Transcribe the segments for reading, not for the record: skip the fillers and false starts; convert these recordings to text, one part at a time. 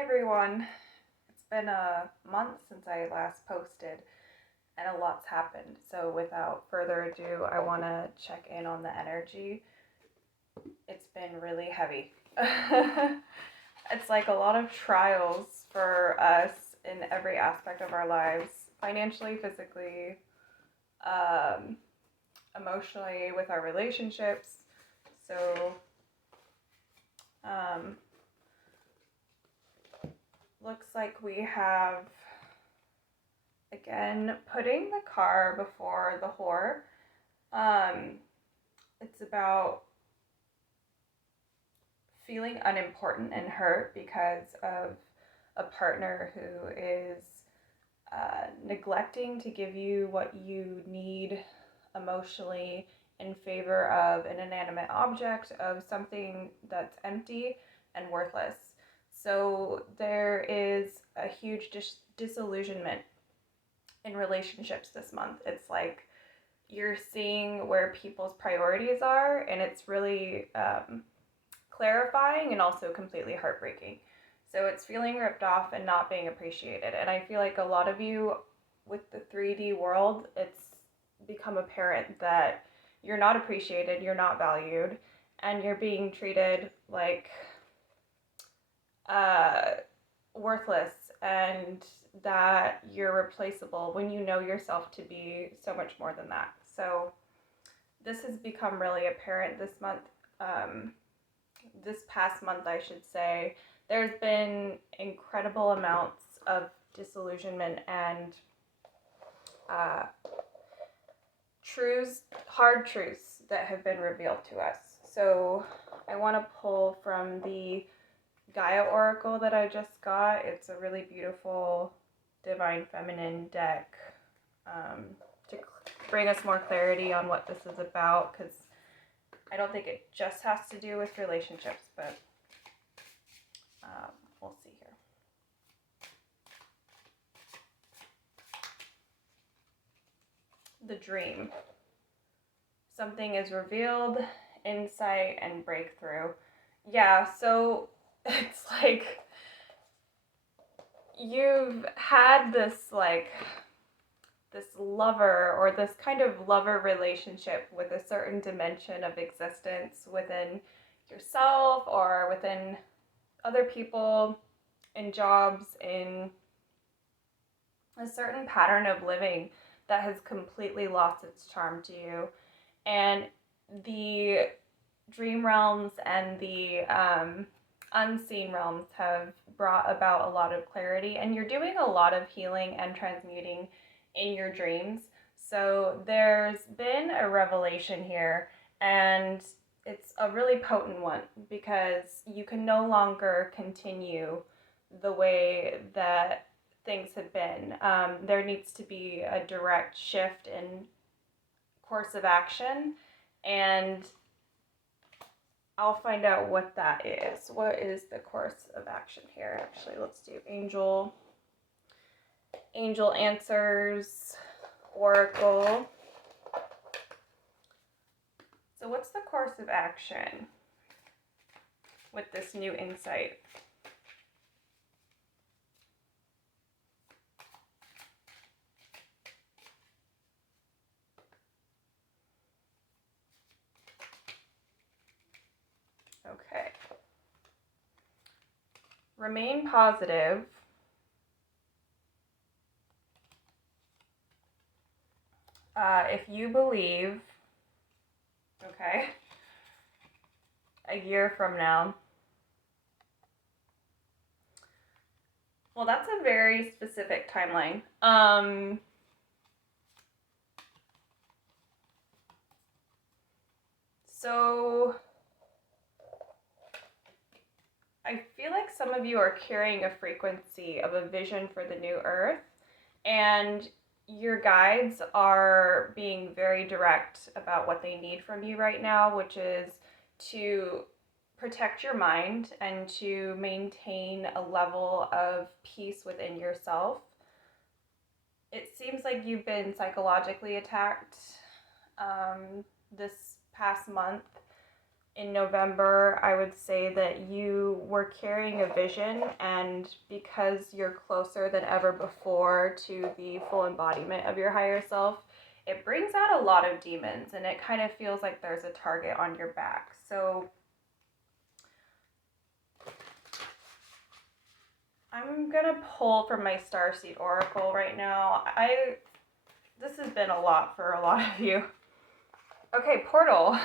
Hi everyone. It's been a month since I last posted and a lot's happened. So without further ado, I want to check in on the energy. It's been really heavy. It's like a lot of trials for us in every aspect of our lives, financially, physically, um, emotionally, with our relationships. So, um, looks like we have again putting the car before the whore. Um, it's about feeling unimportant and hurt because of a partner who is neglecting to give you what you need emotionally in favor of an inanimate object, of something that's empty and worthless. So there is a huge disillusionment in relationships this month. It's like you're seeing where people's priorities are, and it's really clarifying and also completely heartbreaking. So it's feeling ripped off and not being appreciated. And I feel like a lot of you with the 3D world, it's become apparent that you're not appreciated, you're not valued, and you're being treated like uh, worthless and that you're replaceable when you know yourself to be so much more than that. So this has become really apparent this month. This past month, I should say, there's been incredible amounts of disillusionment and uh, hard truths that have been revealed to us. So I want to pull from the Gaia Oracle that I just got. It's a really beautiful Divine Feminine deck um, to bring us more clarity on what this is about, because I don't think it just has to do with relationships, but we'll see here. The dream. Something is revealed, insight, and breakthrough. Yeah, so it's like you've had this lover or this kind of lover relationship with a certain dimension of existence within yourself or within other people, in jobs, in a certain pattern of living that has completely lost its charm to you. And the dream realms and the unseen realms have brought about a lot of clarity, and you're doing a lot of healing and transmuting in your dreams. So there's been a revelation here, and it's a really potent one because you can no longer continue the way that things have been. There needs to be a direct shift in course of action, and I'll find out what that is. What is the course of action here? Actually, let's do Angel Answers Oracle. So what's the course of action with this new insight? Okay. Remain positive. If you believe, okay, a year from now. Well, that's a very specific timeline. So I feel like some of you are carrying a frequency of a vision for the new earth, and your guides are being very direct about what they need from you right now, which is to protect your mind and to maintain a level of peace within yourself. It seems like you've been psychologically attacked this past month in November, I would say that you were carrying a vision, and because you're closer than ever before to the full embodiment of your higher self, it brings out a lot of demons, and it kind of feels like there's a target on your back. So I'm gonna pull from my Starseed Oracle right now. This has been a lot for a lot of you. Okay, portal.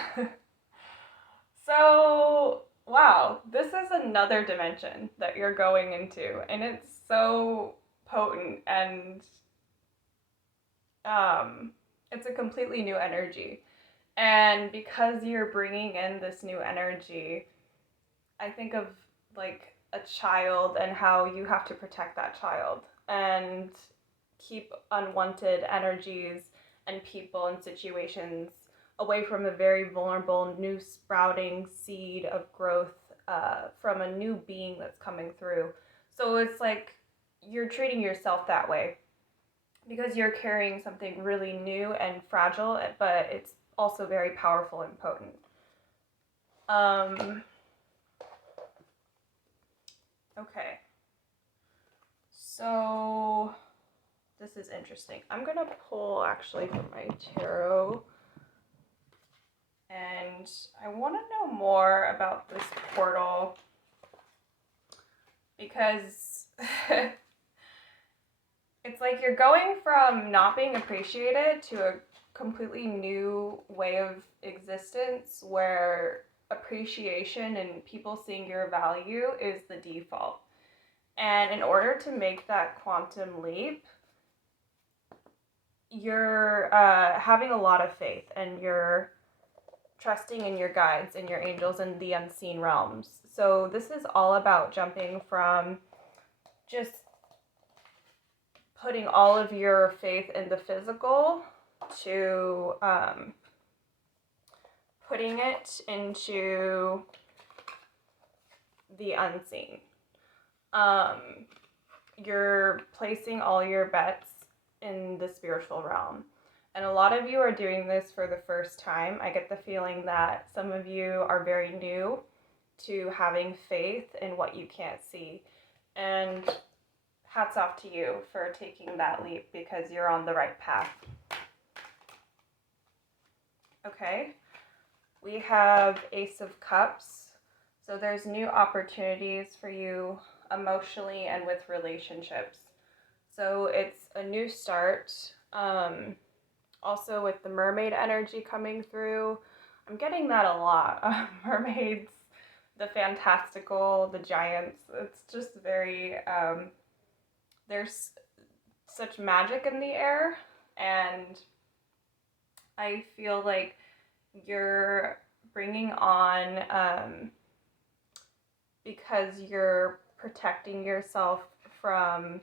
So, wow, this is another dimension that you're going into, and it's so potent, and it's a completely new energy. And because you're bringing in this new energy, I think of like a child and how you have to protect that child and keep unwanted energies and people and situations away from a very vulnerable new sprouting seed of growth from a new being that's coming through. So it's like you're treating yourself that way because you're carrying something really new and fragile, but it's also very powerful and potent. Okay. So this is interesting. I'm going to pull actually from my tarot. And I want to know more about this portal because it's like you're going from not being appreciated to a completely new way of existence where appreciation and people seeing your value is the default. And in order to make that quantum leap, you're having a lot of faith, and you're trusting in your guides and your angels and the unseen realms. So this is all about jumping from just putting all of your faith in the physical to putting it into the unseen. You're placing all your bets in the spiritual realm. And a lot of you are doing this for the first time. I get the feeling that some of you are very new to having faith in what you can't see. And hats off to you for taking that leap because you're on the right path. Okay, we have Ace of Cups. So there's new opportunities for you emotionally and with relationships. So it's a new start. Also with the mermaid energy coming through, I'm getting that a lot. Mermaids, the fantastical, the giants. It's just very, there's such magic in the air, and I feel like you're bringing on, because you're protecting yourself from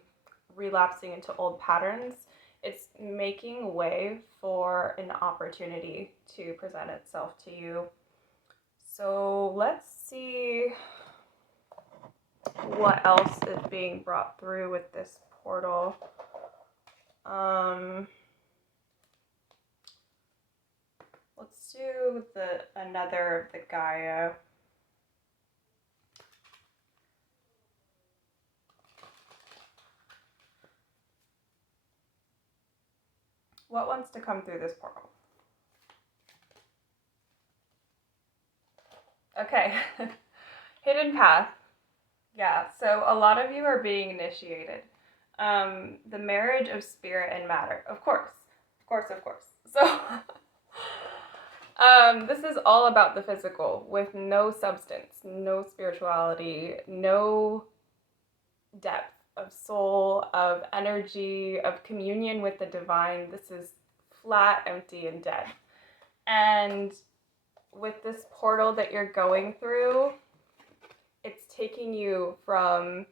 relapsing into old patterns, it's making way for an opportunity to present itself to you. So let's see what else is being brought through with this portal. Let's do another of the Gaia. What wants to come through this portal? Okay. Hidden path. Yeah, so a lot of you are being initiated. The marriage of spirit and matter. Of course. So, this is all about the physical with no substance, no spirituality, no depth of soul, of energy, of communion with the divine. This is flat, empty, and dead. And with this portal that you're going through, it's taking you from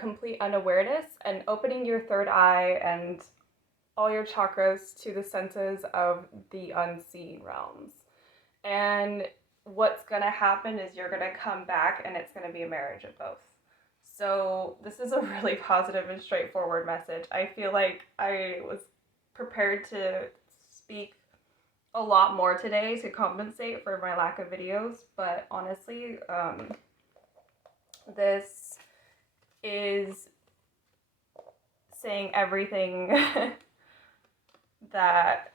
complete unawareness and opening your third eye and all your chakras to the senses of the unseen realms. And what's going to happen is you're going to come back, and it's going to be a marriage of both. So this is a really positive and straightforward message. I feel like I was prepared to speak a lot more today to compensate for my lack of videos, but honestly, this is saying everything that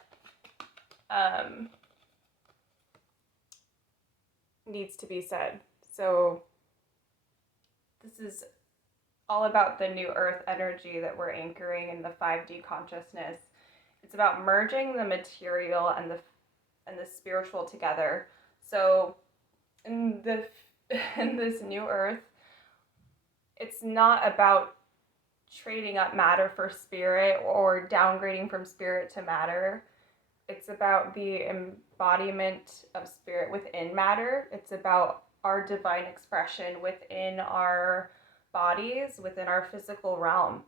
needs to be said. So this is all about the new earth energy that we're anchoring in the 5D consciousness. It's about merging the material and the spiritual together. So in the in this new earth, it's not about trading up matter for spirit or downgrading from spirit to matter. It's about the embodiment of spirit within matter. It's about our divine expression within our bodies, within our physical realm.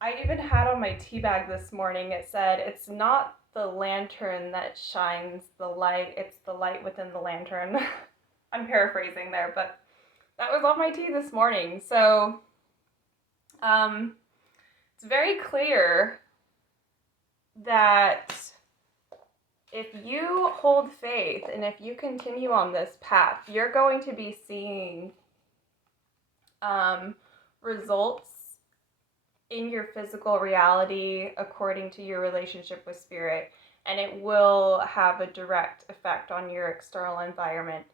I even had on my tea bag this morning, it said, it's not the lantern that shines the light, it's the light within the lantern. I'm paraphrasing there, but that was on my tea this morning. So it's very clear that if you hold faith and if you continue on this path, you're going to be seeing results in your physical reality according to your relationship with spirit, and it will have a direct effect on your external environment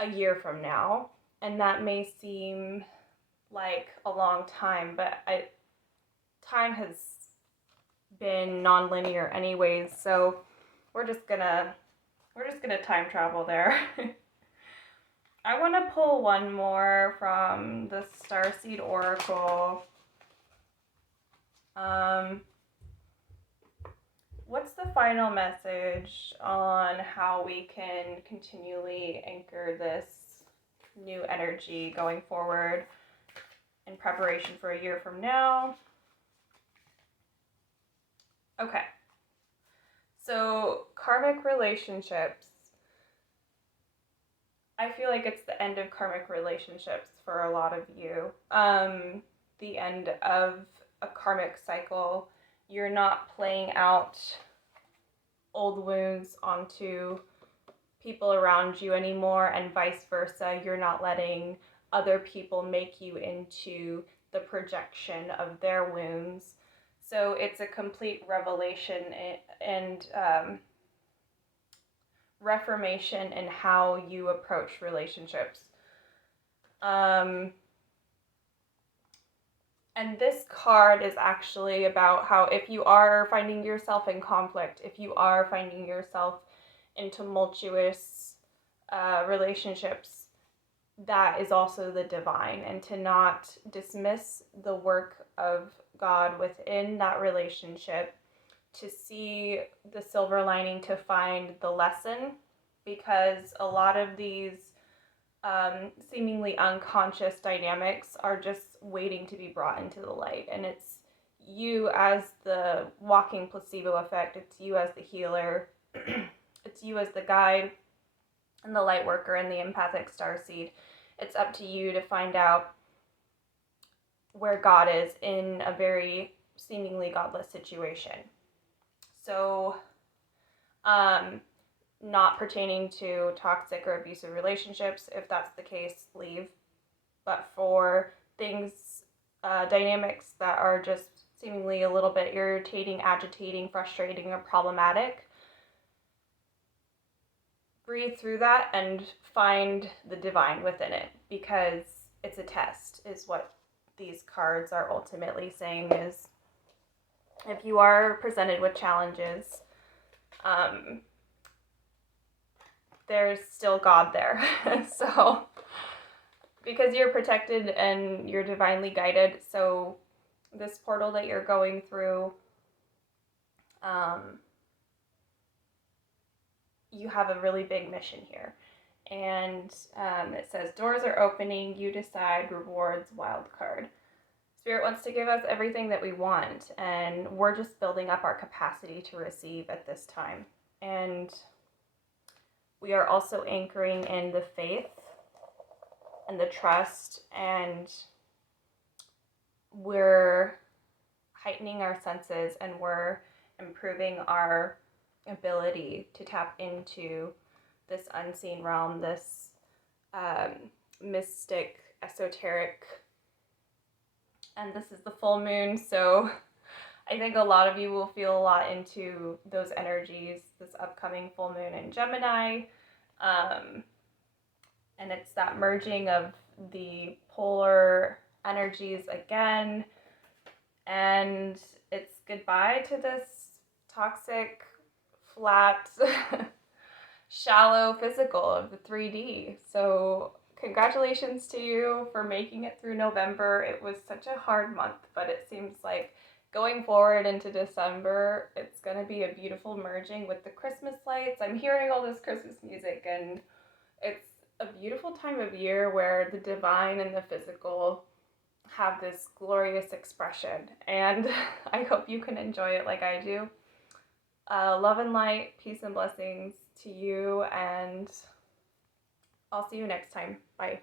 a year from now. And that may seem like a long time, but time has been non-linear anyways, so we're just gonna time travel there. I want to pull one more from the Starseed Oracle. What's the final message on how we can continually anchor this new energy going forward in preparation for a year from now? Okay. So, karmic relationships. I feel like it's the end of karmic relationships for a lot of you. The end of a karmic cycle. You're not playing out old wounds onto people around you anymore, and vice versa. You're not letting other people make you into the projection of their wounds. So it's a complete revelation and reformation in how you approach relationships. And this card is actually about how if you are finding yourself in conflict, if you are finding yourself in tumultuous relationships, that is also the divine, and to not dismiss the work of God within that relationship, to see the silver lining, to find the lesson, because a lot of these seemingly unconscious dynamics are just waiting to be brought into the light. And it's you as the walking placebo effect, it's you as the healer, it's you as the guide and the light worker and the empathic starseed. It's up to you to find out where God is in a very seemingly godless situation. So, not pertaining to toxic or abusive relationships. If that's the case, leave. But for things, dynamics that are just seemingly a little bit irritating, agitating, frustrating, or problematic, breathe through that and find the divine within it, because it's a test, is what these cards are ultimately saying. Is if you are presented with challenges, there's still God there. So, because you're protected and you're divinely guided, so this portal that you're going through, you have a really big mission here. And it says, doors are opening, you decide, rewards, wild card. Spirit wants to give us everything that we want, and we're just building up our capacity to receive at this time. And we are also anchoring in the faith and the trust, and we're heightening our senses, and we're improving our ability to tap into this unseen realm, this mystic, esoteric, and this is the full moon, so I think a lot of you will feel a lot into those energies this upcoming full moon in Gemini. And it's that merging of the polar energies again. And it's goodbye to this toxic, flat, shallow physical of the 3D. So congratulations to you for making it through November. It was such a hard month, but it seems like going forward into December, it's going to be a beautiful merging with the Christmas lights. I'm hearing all this Christmas music, and it's a beautiful time of year where the divine and the physical have this glorious expression. And I hope you can enjoy it like I do. Love and light, peace and blessings to you, and I'll see you next time. Bye.